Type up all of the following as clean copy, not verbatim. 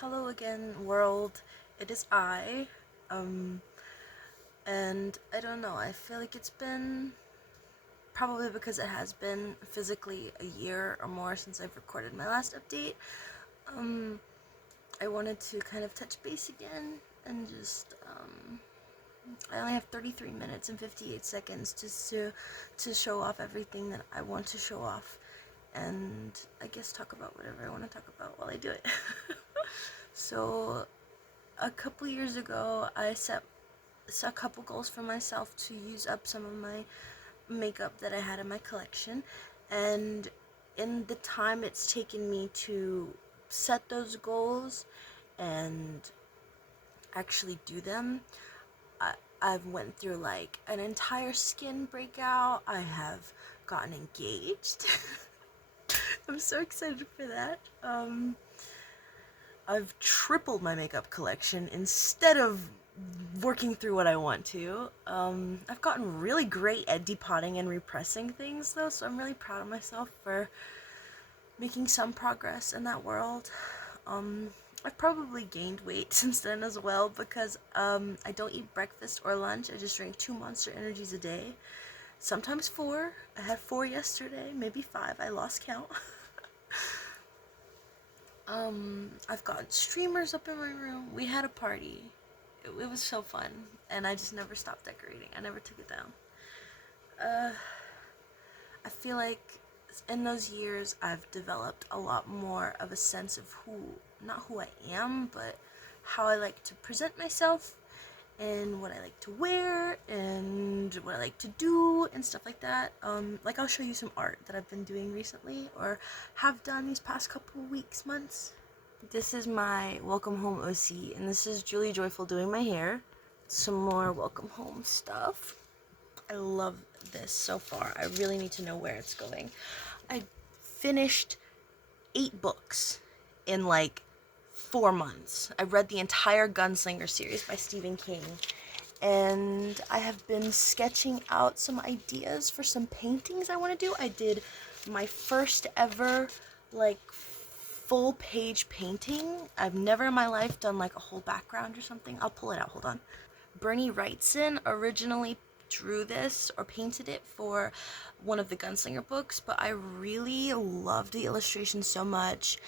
Hello again, world. It is I. Um, and I don't know, I feel like it's been, probably because it has been physically a year or more since I've recorded my last update. Um, I wanted to kind of touch base again and just, I only have 33 minutes and 58 seconds just to show off everything that I want to show off. And I guess talk about whatever I want to talk about while I do it. So, a couple years ago, I set a couple goals for myself to use up some of my makeup that I had in my collection, and in the time it's taken me to set those goals and actually do them, I, I've went through like an entire skin breakout. I have gotten engaged. I'm so excited for that. I've tripled my makeup collection instead of working through what I want to. I've gotten really great at depotting and repressing things though, so I'm really proud of myself for making some progress in that world. Um, I've probably gained weight since then as well because I don't eat breakfast or lunch. I just drink 2 Monster Energies a day, sometimes 4. I had 4 yesterday, maybe 5. I lost count. I've got streamers up in my room. We had a party. It was so fun, and I just never stopped decorating. I never took it down. Uh, I feel like in those years I've developed a lot more of a sense of not who I am, but how I like to present myself, and what I like to wear, and what I like to do, and stuff like that. Like I'll show you some art that I've been doing recently, or have done these past couple weeks, months. This is my Welcome Home OC, and this is Julie Joyful doing my hair. Some more Welcome Home stuff. I love this so far. I really need to know where it's going. I finished 8 books in like 4 months. I read the entire Gunslinger series by Stephen King, and I have been sketching out some ideas for some paintings I want to do. I did my first ever like full page painting. I've never in my life done like a whole background or something. I'll pull it out, hold on. Bernie Wrightson originally drew this or painted it for one of the Gunslinger books, but I really loved the illustration so much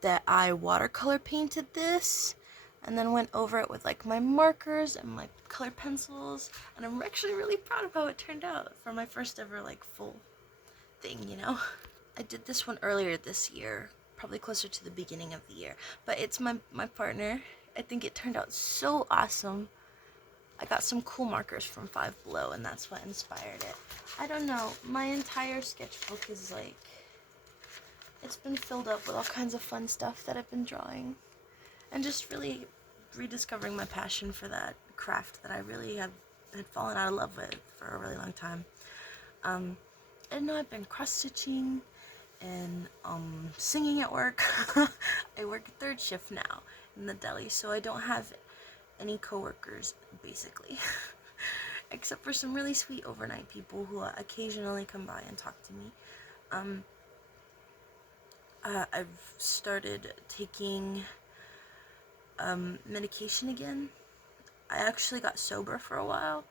that I watercolor painted this and then went over it with like my markers and my colored pencils, and I'm actually really proud of how it turned out for my first ever like full thing, you know? I did this one earlier this year, probably closer to the beginning of the year, but it's my partner. I think it turned out so awesome. I got some cool markers from Five Below, and that's what inspired it. I don't know, my entire sketchbook is like, it's been filled up with all kinds of fun stuff that I've been drawing, and just really rediscovering my passion for that craft that I really had fallen out of love with for a really long time. I know I've been cross-stitching and singing at work. I work 3rd shift now in the deli, so I don't have any coworkers basically, except for some really sweet overnight people who occasionally come by and talk to me. I've started taking medication again. I actually got sober for a while,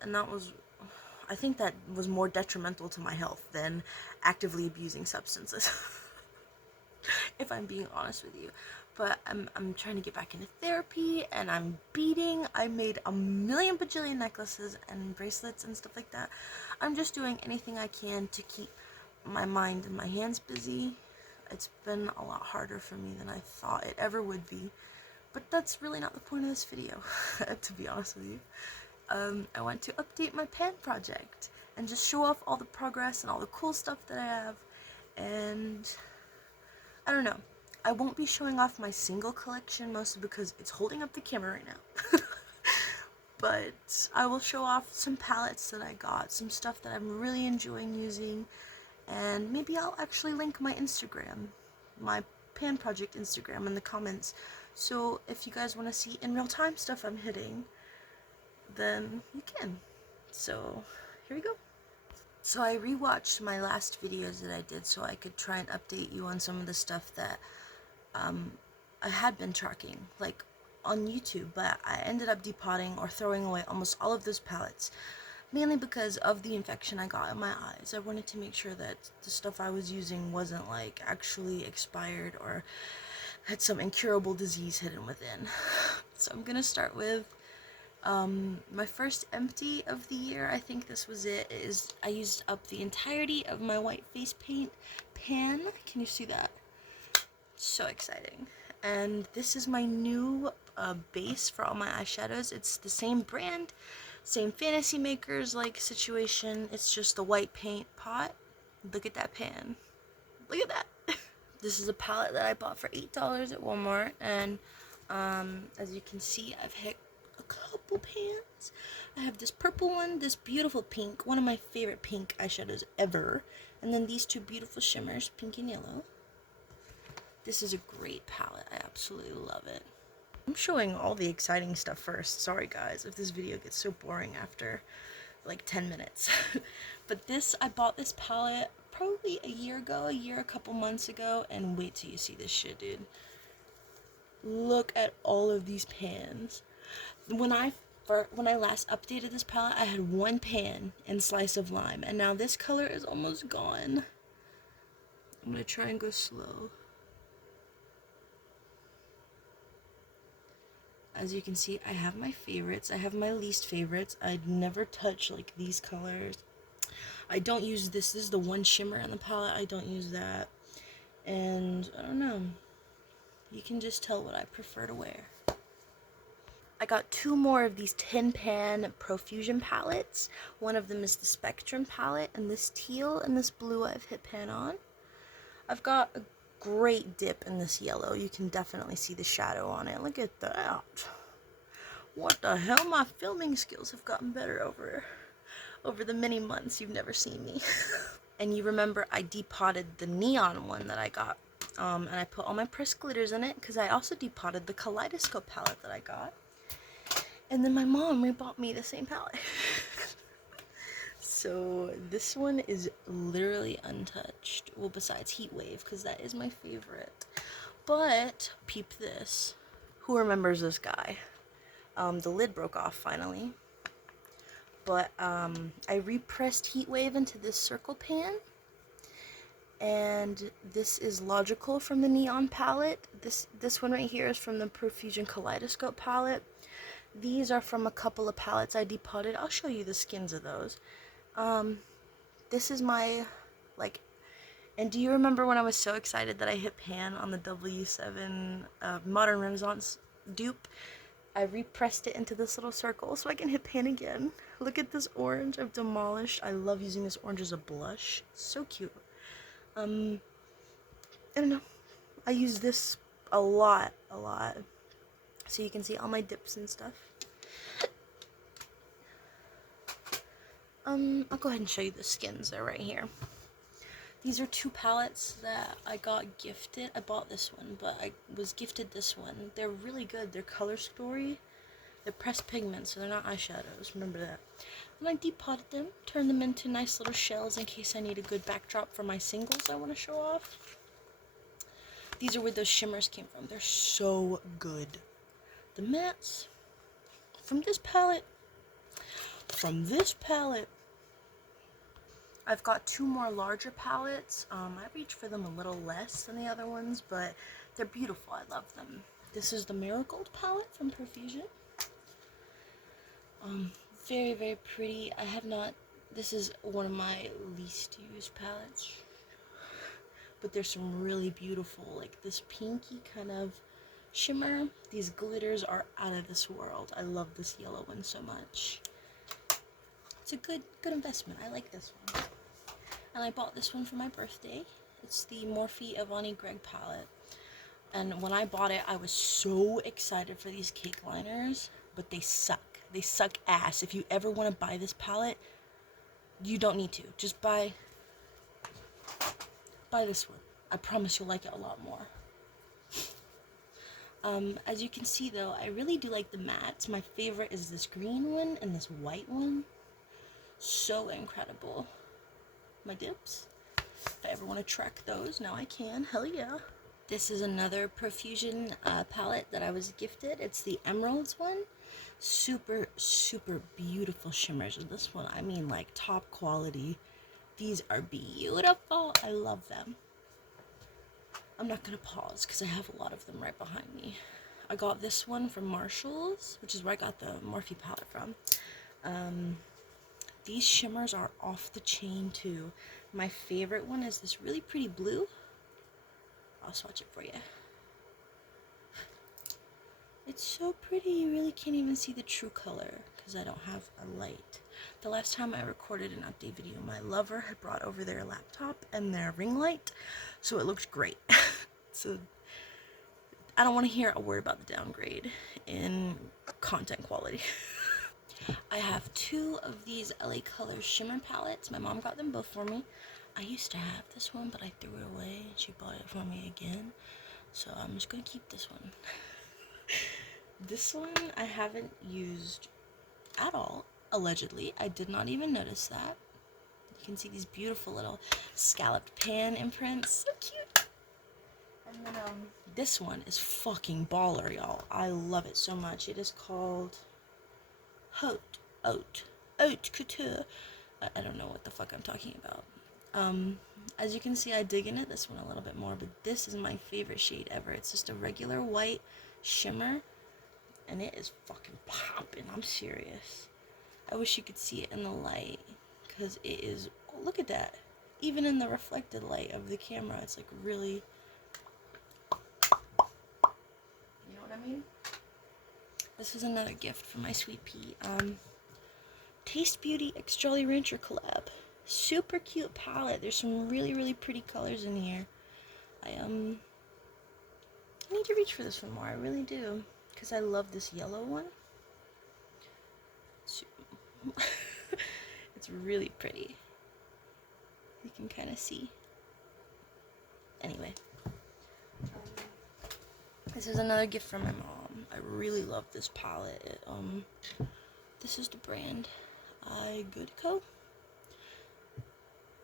and I think that was more detrimental to my health than actively abusing substances. If I'm being honest with you. But I'm trying to get back into therapy, and I'm beading. I made a million bajillion necklaces and bracelets and stuff like that. I'm just doing anything I can to keep my mind and my hands busy. It's been a lot harder for me than I thought it ever would be. But that's really not the point of this video, to be honest with you. I want to update my pan project and just show off all the progress and all the cool stuff that I have. And I don't know. I won't be showing off my single collection, mostly because it's holding up the camera right now. But I will show off some palettes that I got, some stuff that I'm really enjoying using, and maybe I'll actually link my Instagram, my pan project Instagram, in the comments. So if you guys want to see in real time stuff I'm hitting, then you can. So here we go. So I rewatched my last videos that I did so I could try and update you on some of the stuff that I had been tracking, like, on YouTube, but I ended up depotting or throwing away almost all of those palettes, mainly because of the infection I got in my eyes. I wanted to make sure that the stuff I was using wasn't, like, actually expired or had some incurable disease hidden within. So I'm gonna start with my first empty of the year. I think this was it. Is I used up the entirety of my white face paint pan. Can you see that? So exciting. And this is my new base for all my eyeshadows. It's the same brand, same fantasy makers like situation. It's just a white paint pot. Look at that pan. Look at that. This is a palette that I bought for $8 at Walmart, and as you can see, I've hit a couple pans. I have this purple one, this beautiful pink, one of my favorite pink eyeshadows ever, and then these two beautiful shimmers, pink and yellow. This is a great palette. I absolutely love it. I'm showing all the exciting stuff first. Sorry guys if this video gets so boring after like 10 minutes. But I bought this palette probably a couple months ago, and wait till you see this shit, dude. Look at all of these pans. When I last updated this palette, I had one pan and Slice of Lime, and now this color is almost gone. I'm gonna try and go slow. As you can see, I have my favorites, I have my least favorites. I'd never touch like these colors. I don't use this. This is the one shimmer in the palette. I don't use that. And I don't know. You can just tell what I prefer to wear. I got two more of these tin pan profusion palettes. One of them is the Spectrum palette, and this teal and this blue I've hit pan on. I've got a great dip in this yellow. You can definitely see the shadow on it. Look at that. What the hell? My filming skills have gotten better over the many months you've never seen me. And you remember I depotted the neon one that I got. And I put all my pressed glitters in it because I also depotted the Kaleidoscope palette that I got. And then my mom rebought me the same palette. So this one is literally untouched. Well, besides Heat Wave, because that is my favorite. But peep this. Who remembers this guy? The lid broke off finally. But I repressed Heat Wave into this circle pan. And this is Logical from the Neon palette. This one right here is from the Profusion Kaleidoscope palette. These are from a couple of palettes I depotted. I'll show you the skins of those. This is my, like, and do you remember when I was so excited that I hit pan on the W7 Modern Renaissance dupe? I repressed it into this little circle so I can hit pan again. Look at this orange I've demolished. I love using this orange as a blush. So cute. I don't know. I use this a lot. So you can see all my dips and stuff. I'll go ahead and show you the skins. They're right here. These are two palettes that I got gifted. I bought this one, but I was gifted this one. They're really good. They're Color Story. They're pressed pigments, so they're not eyeshadows. Remember that. And I depotted them, turned them into nice little shells in case I need a good backdrop for my singles I want to show off. These are where those shimmers came from. They're so good. The mattes from this palette. I've got two more larger palettes. I reach for them a little less than the other ones, but they're beautiful. I love them. This is the Marigold palette from Profusion. Very, very pretty. This is one of my least used palettes. But there's some really beautiful, like this pinky kind of shimmer. These glitters are out of this world. I love this yellow one so much. It's a good investment. I like this one. And I bought this one for my birthday. It's the Morphe Avani Greg palette. And when I bought it, I was so excited for these cake liners, but they suck. They suck ass. If you ever want to buy this palette, you don't need to. Just buy this one. I promise you'll like it a lot more. As you can see though, I really do like the mattes. My favorite is this green one and this white one. So incredible. My dips. If I ever want to track those, now I can. Hell yeah. This is another Profusion palette that I was gifted. It's the Emeralds one. Super, super beautiful shimmers. And this one, I mean like top quality. These are beautiful. I love them. I'm not going to pause because I have a lot of them right behind me. I got this one from Marshall's, which is where I got the Morphe palette from. These shimmers are off the chain too. My favorite one is this really pretty blue. I'll swatch it for you. It's so pretty, you really can't even see the true color because I don't have a light. The last time I recorded an update video, my lover had brought over their laptop and their ring light, so it looked great. So I don't want to hear a word about the downgrade in content quality. I have 2 of these LA Colors shimmer palettes. My mom got them both for me. I used to have this one, but I threw it away and she bought it for me again. So I'm just going to keep this one. This one I haven't used at all, allegedly. I did not even notice that. You can see these beautiful little scalloped pan imprints. So cute. And then this one is fucking baller, y'all. I love it so much. It is called Haute Couture. I don't know what the fuck I'm talking about. As you can see, I dig in this one a little bit more, but this is my favorite shade ever. It's just a regular white shimmer, and it is fucking popping. I'm serious. I wish you could see it in the light, because it is, oh, look at that. Even in the reflected light of the camera, it's like really, you know what I mean? This is another gift from my sweet pea. Taste Beauty X Jolly Rancher collab. Super cute palette. There's some really, really pretty colors in here. I need to reach for this one more. I really do, because I love this yellow one. It's really pretty. You can kind of see. Anyway, this is another gift from my mom. I really love this palette. This is the brand Goodco.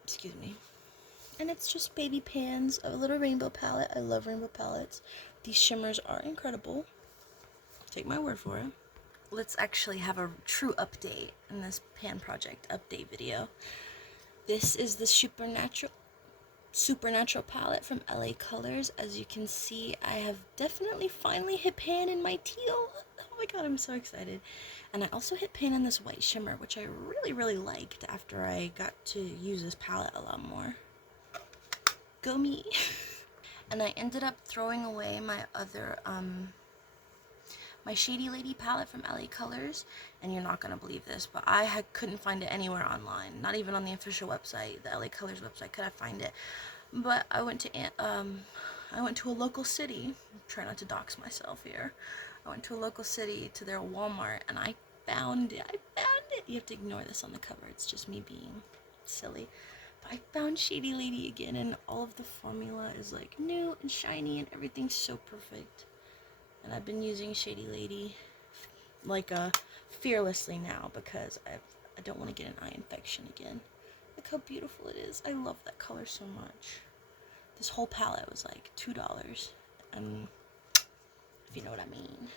Excuse me. And it's just baby pans, a little rainbow palette. I love rainbow palettes. These shimmers are incredible. Take my word for it. Let's actually have a true update in this pan project update video. This is the Supernatural palette from LA Colors. As you can see, I have definitely finally hit pan in my teal. Oh my god, I'm so excited. And I also hit pan in this white shimmer, which I really, really liked after I got to use this palette a lot more. Go me! And I ended up throwing away my other, my Shady Lady palette from LA Colors, and you're not gonna believe this, but I couldn't find it anywhere online, not even on the official website, the LA Colors website, could I find it. But I went to a local city. Try not to dox myself here. I went to a local city to their Walmart, and I found it. You have to ignore this on the cover. It's just me being silly. But I found Shady Lady again, and all of the formula is like new and shiny, and everything's so perfect. And I've been using Shady Lady like fearlessly now because I don't want to get an eye infection again. Look how beautiful it is. I love that color so much. This whole palette was like $2, and if you know what I mean.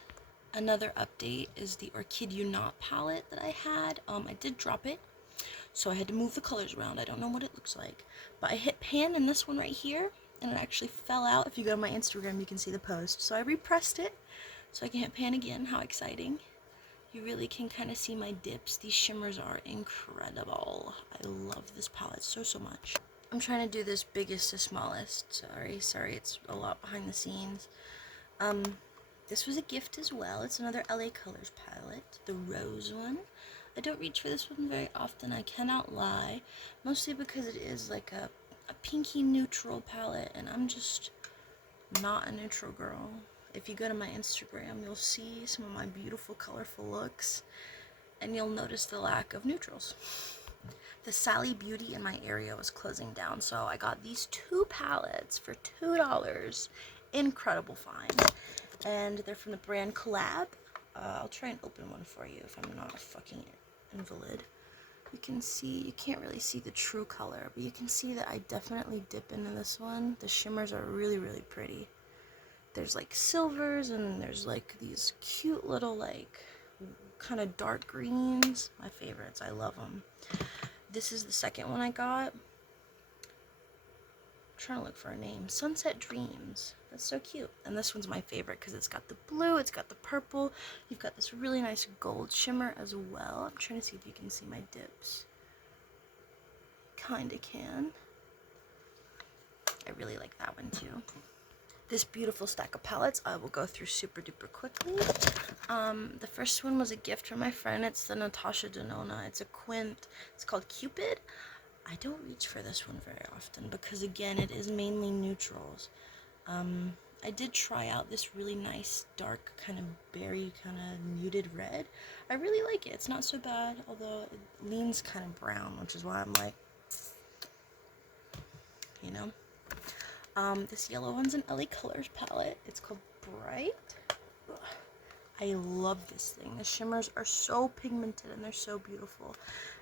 Another update is the Orchid You Not palette that I had. I did drop it, so I had to move the colors around. I don't know what it looks like, but I hit pan in this one right here, and it actually fell out. If you go to my Instagram, you can see the post. So I repressed it so I can hit pan again. How exciting. You really can kind of see my dips. These shimmers are incredible. I love this palette so, so much. I'm trying to do this biggest to smallest. Sorry, it's a lot behind the scenes. This was a gift as well. It's another LA Colors palette, the rose one. I don't reach for this one very often, I cannot lie. Mostly because it is like a pinky neutral palette, and I'm just not a neutral girl. If you go to my Instagram, you'll see some of my beautiful, colorful looks, and you'll notice the lack of neutrals. The Sally Beauty in my area was closing down, so I got these 2 palettes for $2. Incredible find. And they're from the brand Collab. I'll try and open one for you if I'm not a fucking invalid. You can see, you can't really see the true color, but you can see that I definitely dip into this one. The shimmers are really, really pretty. There's like silvers, and there's like these cute little like kind of dark greens. My favorites. I love them. This is the second one I got. I'm trying to look for a name. Sunset Dreams. That's so cute. And this one's my favorite because it's got the blue, it's got the purple. You've got this really nice gold shimmer as well. I'm trying to see if you can see my dips. Kinda can. I really like that one too. This beautiful stack of palettes I will go through super duper quickly. The first one was a gift from my friend. It's the Natasha Denona. It's a quint. It's called Cupid. I don't reach for this one very often because again it is mainly neutrals. I did try out this really nice dark kind of berry kind of muted red. I really like it. It's not so bad, although it leans kind of brown, which is why I'm like, you know. This yellow one's an LA Colors palette. It's called Bright. Ugh. I love this thing. The shimmers are so pigmented and they're so beautiful.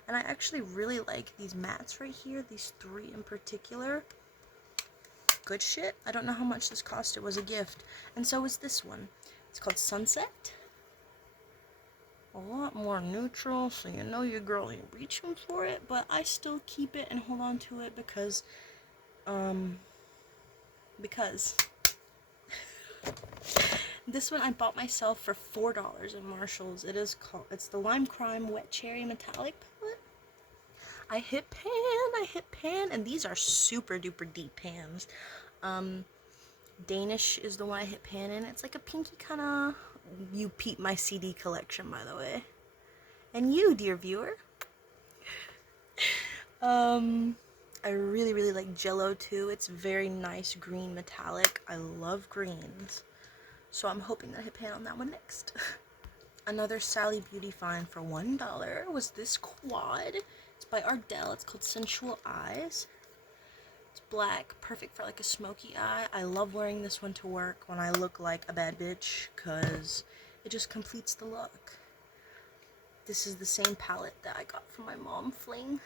And I actually really like these mattes right here, these three in particular. Good shit. I don't know how much this cost. It was a gift. And so is this one. It's called Sunset. A lot more neutral, so you know your girl ain't reaching for it, but I still keep it and hold on to it because this one I bought myself for $4 at Marshall's. It's the Lime Crime Wet Cherry Metallic palette. I hit pan, and these are super duper deep pans. Danish is the one I hit pan in. It's like a pinky kind of, you peep my CD collection, by the way. And you, dear viewer. I really, really like Jello too. It's very nice green metallic. I love greens. So I'm hoping that I hit pan on that one next. Another Sally Beauty find for $1 was this quad. It's by Ardell. It's called Sensual Eyes. It's black, perfect for like a smoky eye. I love wearing this one to work when I look like a bad bitch because it just completes the look. This is the same palette that I got from my mom, Fling.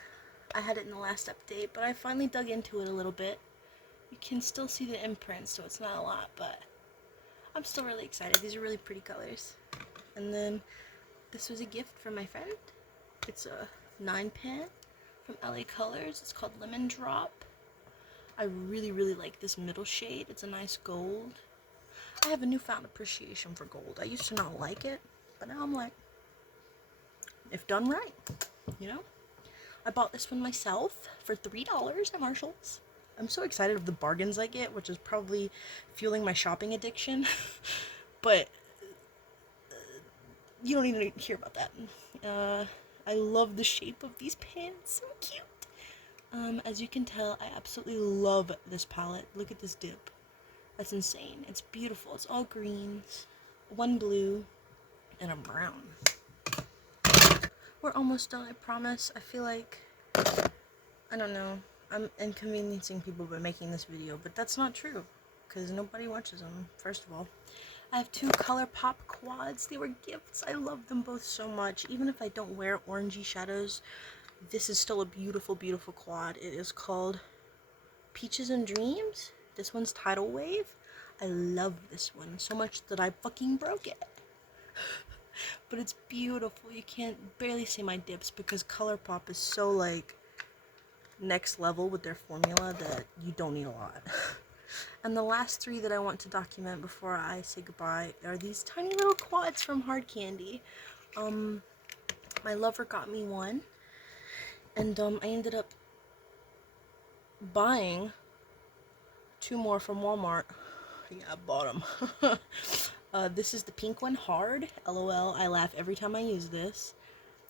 I had it in the last update, but I finally dug into it a little bit. You can still see the imprint, so it's not a lot, but I'm still really excited. These are really pretty colors. And then this was a gift from my friend. It's a 9-pan from LA Colors. It's called Lemon Drop. I really, really like this middle shade. It's a nice gold. I have a newfound appreciation for gold. I used to not like it, but now I'm like, if done right, you know? I bought this one myself for $3 at Marshall's. I'm so excited of the bargains I get, which is probably fueling my shopping addiction. But you don't need to hear about that. I love the shape of these pants. So cute. As you can tell, I absolutely love this palette. Look at this dip. That's insane. It's beautiful. It's all greens, one blue, and a brown. We're almost done, I promise. I feel like, I don't know, I'm inconveniencing people by making this video, but that's not true, because nobody watches them, first of all. I have two ColourPop quads. They were gifts. I love them both so much. Even if I don't wear orangey shadows, this is still a beautiful, beautiful quad. It is called Peaches and Dreams. This one's Tidal Wave. I love this one so much that I fucking broke it. But it's beautiful. You can't barely see my dips because ColourPop is so like next level with their formula that you don't need a lot. And the last three that I want to document before I say goodbye are these tiny little quads from Hard Candy. My lover got me one, and I ended up buying two more from Walmart. Yeah, I bought them. This is the pink one, Hard. LOL, I laugh every time I use this.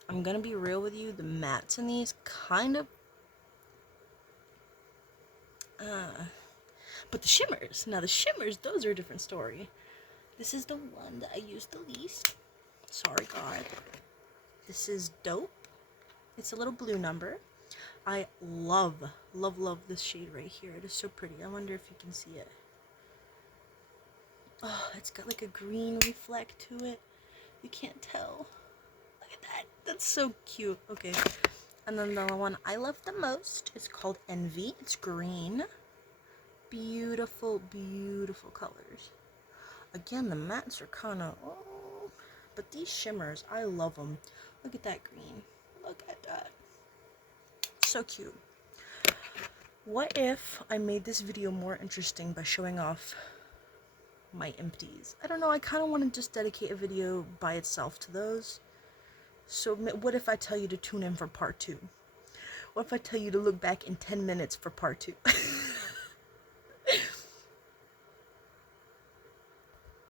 I'm gonna be real with you, the mattes in these kind of... but the shimmers, now the shimmers, those are a different story. This is the one that I use the least. Sorry, God. This is Dope. It's a little blue number. I love, love, love this shade right here. It is so pretty. I wonder if you can see it. Oh, it's got like a green reflect to it. You can't tell. Look at that. That's so cute. Okay. And then the one I love the most is called Envy. It's green. Beautiful, beautiful colors. Again, the mattes are kind of, oh, but these shimmers, I love them. Look at that green. Look at that. So cute. What if I made this video more interesting by showing off my empties? I don't know, I kind of want to just dedicate a video by itself to those. So what if I tell you to tune in for part 2? What if I tell you to look back in 10 minutes for part 2?